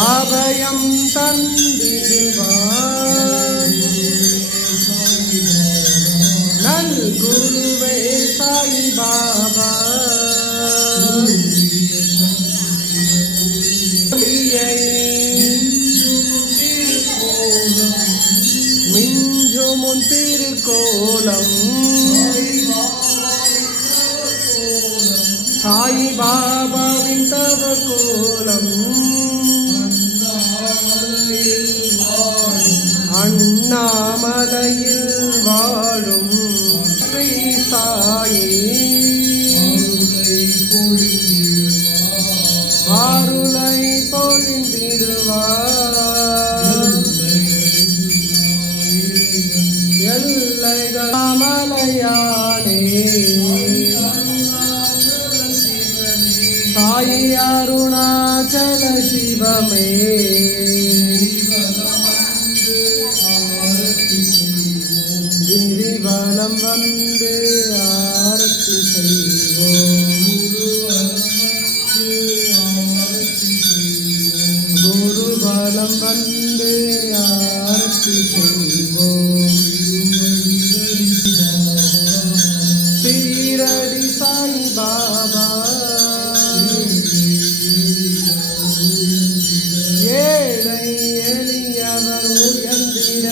அபயம் தந்திடுவாய் நல் குருவே சாய் பாபா மிஞ்சும் உன் திருக்கோலம் சாய் பாபாவின் தவ கோலம் அண்ணாமலையில் வாழும் ஸ்ரீ சாயி அருளை பொழிந்திடுவார் எல்லைகள் மலையானே சாயி அருணாச்சல சிவமே கிரிவலம் வந்து ஆரத்தி செய்வோம் குருவலம் வந்து ஆரத்தி செய்வோம் சீரடி சாய் பாபா ஏழை எளியவர் உயர்ந்திட